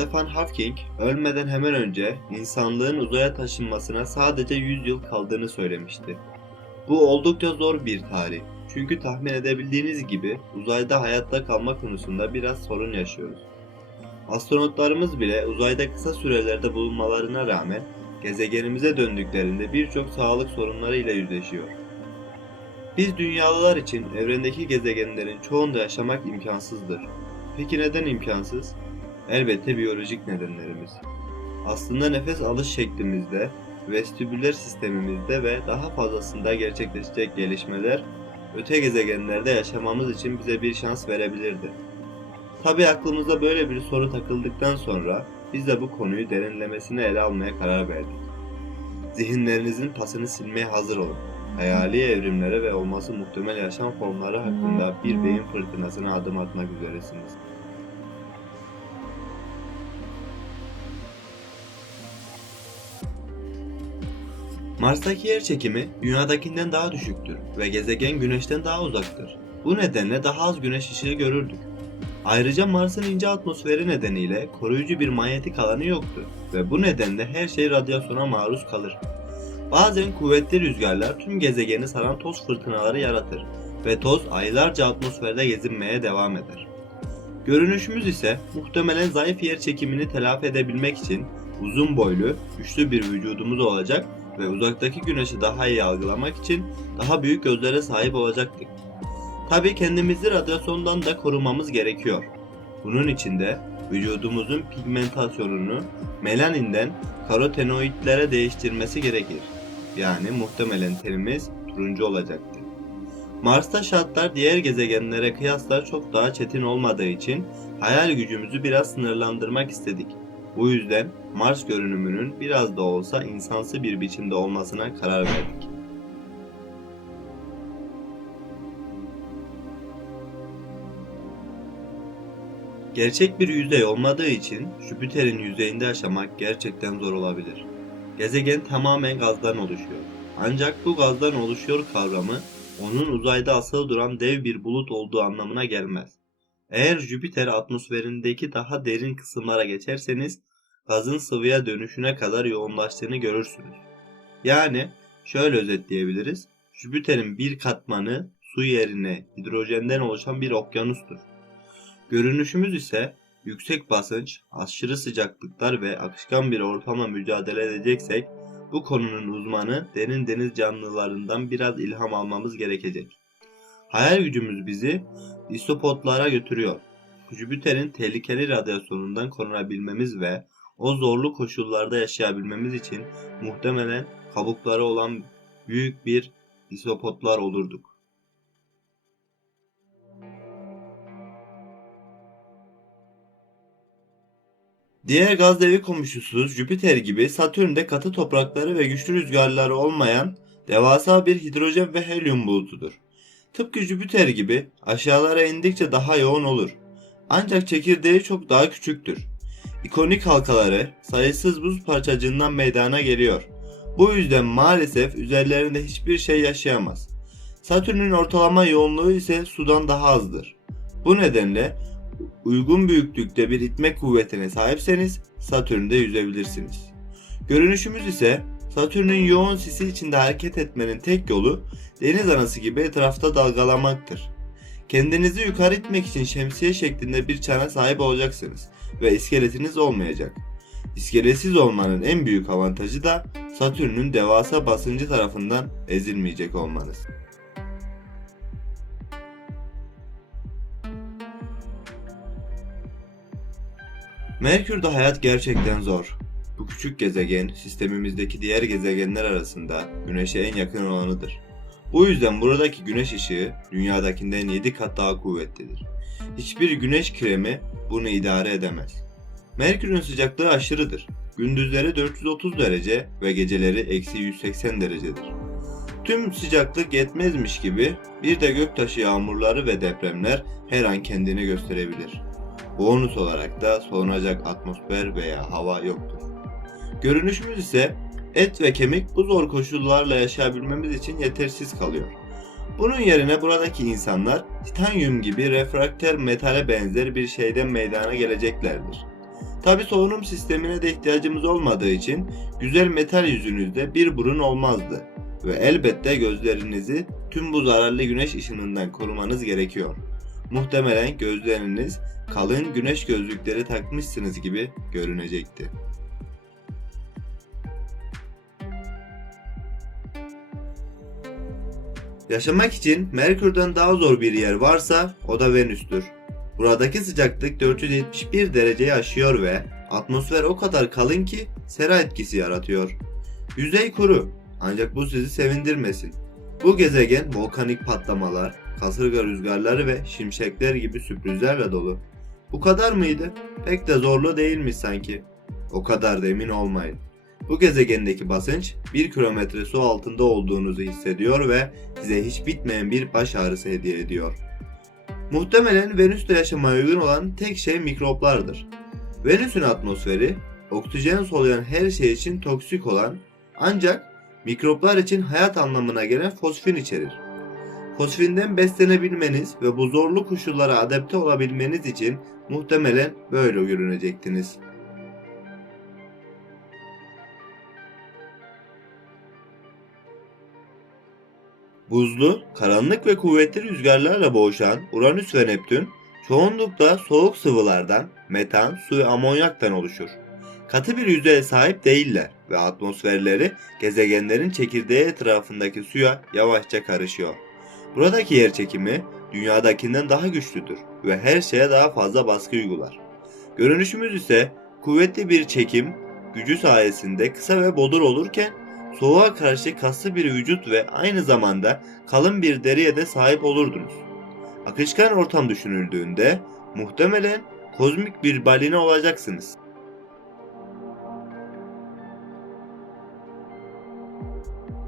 Stephen Hawking ölmeden hemen önce insanlığın uzaya taşınmasına sadece 100 yıl kaldığını söylemişti. Bu oldukça zor bir tarih. Çünkü tahmin edebildiğiniz gibi uzayda hayatta kalma konusunda biraz sorun yaşıyoruz. Astronotlarımız bile uzayda kısa sürelerde bulunmalarına rağmen gezegenimize döndüklerinde birçok sağlık sorunlarıyla yüzleşiyor. Biz dünyalılar için evrendeki gezegenlerin çoğunda yaşamak imkansızdır. Peki neden imkansız? Elbette biyolojik nedenlerimiz. Aslında nefes alış şeklimizde, vestibüler sistemimizde ve daha fazlasında gerçekleşecek gelişmeler öte gezegenlerde yaşamamız için bize bir şans verebilirdi. Tabi aklımıza böyle bir soru takıldıktan sonra biz de bu konuyu derinlemesine ele almaya karar verdik. Zihinlerinizin pasını silmeye hazır olun. Hayali evrimlere ve olması muhtemel yaşam formları hakkında bir beyin fırtınasına adım atmak üzeresiniz. Mars'taki yer çekimi dünyadakinden daha düşüktür ve gezegen güneşten daha uzaktır. Bu nedenle daha az güneş ışığı görürdük. Ayrıca Mars'ın ince atmosferi nedeniyle koruyucu bir manyetik alanı yoktu ve bu nedenle her şey radyasyona maruz kalır. Bazen kuvvetli rüzgarlar tüm gezegeni saran toz fırtınaları yaratır ve toz aylarca atmosferde gezinmeye devam eder. Görünüşümüz ise muhtemelen zayıf yer çekimini telafi edebilmek için uzun boylu, güçlü bir vücudumuz olacak ve uzaktaki güneşi daha iyi algılamak için daha büyük gözlere sahip olacaktık. Tabii kendimizi radyasyondan da korumamız gerekiyor. Bunun için de vücudumuzun pigmentasyonunu melaninden karotenoidlere değiştirmesi gerekir. Yani muhtemelen tenimiz turuncu olacaktı. Mars'ta şartlar diğer gezegenlere kıyasla çok daha çetin olmadığı için hayal gücümüzü biraz sınırlandırmak istedik. Bu yüzden Mars görünümünün biraz da olsa insansı bir biçimde olmasına karar verdik. Gerçek bir yüzey olmadığı için Jüpiter'in yüzeyinde yaşamak gerçekten zor olabilir. Gezegen tamamen gazdan oluşuyor. Ancak bu gazdan oluşuyor kavramı onun uzayda asılı duran dev bir bulut olduğu anlamına gelmez. Eğer Jüpiter atmosferindeki daha derin kısımlara geçerseniz gazın sıvıya dönüşüne kadar yoğunlaştığını görürsünüz. Yani şöyle özetleyebiliriz. Jüpiter'in bir katmanı su yerine hidrojenden oluşan bir okyanustur. Görünüşümüz ise yüksek basınç, aşırı sıcaklıklar ve akışkan bir ortama mücadele edeceksek bu konunun uzmanı derin deniz canlılarından biraz ilham almamız gerekecek. Hayal gücümüz bizi isopotlara götürüyor. Jüpiter'in tehlikeli radyasyonundan korunabilmemiz ve o zorlu koşullarda yaşayabilmemiz için muhtemelen kabukları olan büyük bir isopotlar olurduk. Diğer gaz devi komşusu Jüpiter gibi Satürn'de katı toprakları ve güçlü rüzgarları olmayan devasa bir hidrojen ve helyum bulutudur. Tıpkı Jüpiter gibi aşağılara indikçe daha yoğun olur. Ancak çekirdeği çok daha küçüktür. İkonik halkaları sayısız buz parçacığından meydana geliyor. Bu yüzden maalesef üzerlerinde hiçbir şey yaşayamaz. Satürn'ün ortalama yoğunluğu ise sudan daha azdır. Bu nedenle uygun büyüklükte bir itme kuvvetine sahipseniz Satürn'de yüzebilirsiniz. Görünüşümüz ise Satürn'ün yoğun sisi içinde hareket etmenin tek yolu deniz anası gibi etrafta dalgalamaktır. Kendinizi yukarı itmek için şemsiye şeklinde bir çana sahip olacaksınız ve iskeletiniz olmayacak. İskeletsiz olmanın en büyük avantajı da Satürn'ün devasa basıncı tarafından ezilmeyecek olmanız. Merkür'de hayat gerçekten zor. Bu küçük gezegen sistemimizdeki diğer gezegenler arasında Güneş'e en yakın olanıdır. Bu yüzden buradaki güneş ışığı dünyadakinden 7 kat daha kuvvetlidir. Hiçbir güneş kremi bunu idare edemez. Merkür'ün sıcaklığı aşırıdır. Gündüzleri 430 derece ve geceleri eksi 180 derecedir. Tüm sıcaklık yetmezmiş gibi bir de göktaşı yağmurları ve depremler her an kendini gösterebilir. Bonus olarak da soğunacak atmosfer veya hava yoktur. Görünüşümüz ise et ve kemik bu zor koşullarla yaşayabilmemiz için yetersiz kalıyor. Bunun yerine buradaki insanlar titanyum gibi refraktör metale benzer bir şeyden meydana geleceklerdir. Tabi solunum sistemine de ihtiyacımız olmadığı için güzel metal yüzünüzde bir burun olmazdı ve elbette gözlerinizi tüm bu zararlı güneş ışınından korumanız gerekiyor. Muhtemelen gözleriniz kalın güneş gözlükleri takmışsınız gibi görünecekti. Yaşamak için Merkür'den daha zor bir yer varsa o da Venüs'tür. Buradaki sıcaklık 471 dereceyi aşıyor ve atmosfer o kadar kalın ki sera etkisi yaratıyor. Yüzey kuru ancak bu sizi sevindirmesin. Bu gezegen volkanik patlamalar, kasırga rüzgarları ve şimşekler gibi sürprizlerle dolu. Bu kadar mıydı? Pek de zorlu değilmiş sanki. O kadar da emin olmayın. Bu gezegendeki basınç 1 kilometre su altında olduğunuzu hissediyor ve size hiç bitmeyen bir baş ağrısı hediye ediyor. Muhtemelen Venüs'te yaşamaya uygun olan tek şey mikroplardır. Venüs'ün atmosferi oksijen soluyan her şey için toksik olan ancak mikroplar için hayat anlamına gelen fosfin içerir. Fosfinden beslenebilmeniz ve bu zorlu koşullara adapte olabilmeniz için muhtemelen böyle görünecektiniz. Buzlu, karanlık ve kuvvetli rüzgarlarla boğuşan Uranüs ve Neptün çoğunlukla soğuk sıvılardan, metan, su ve amonyaktan oluşur. Katı bir yüzeye sahip değiller ve atmosferleri gezegenlerin çekirdeği etrafındaki suya yavaşça karışıyor. Buradaki yer çekimi dünyadakinden daha güçlüdür ve her şeye daha fazla baskı uygular. Görünüşümüz ise kuvvetli bir çekim gücü sayesinde kısa ve bodur olurken soğuğa karşı kaslı bir vücut ve aynı zamanda kalın bir deriye de sahip olurdunuz. Akışkan ortam düşünüldüğünde muhtemelen kozmik bir balina olacaksınız. thank you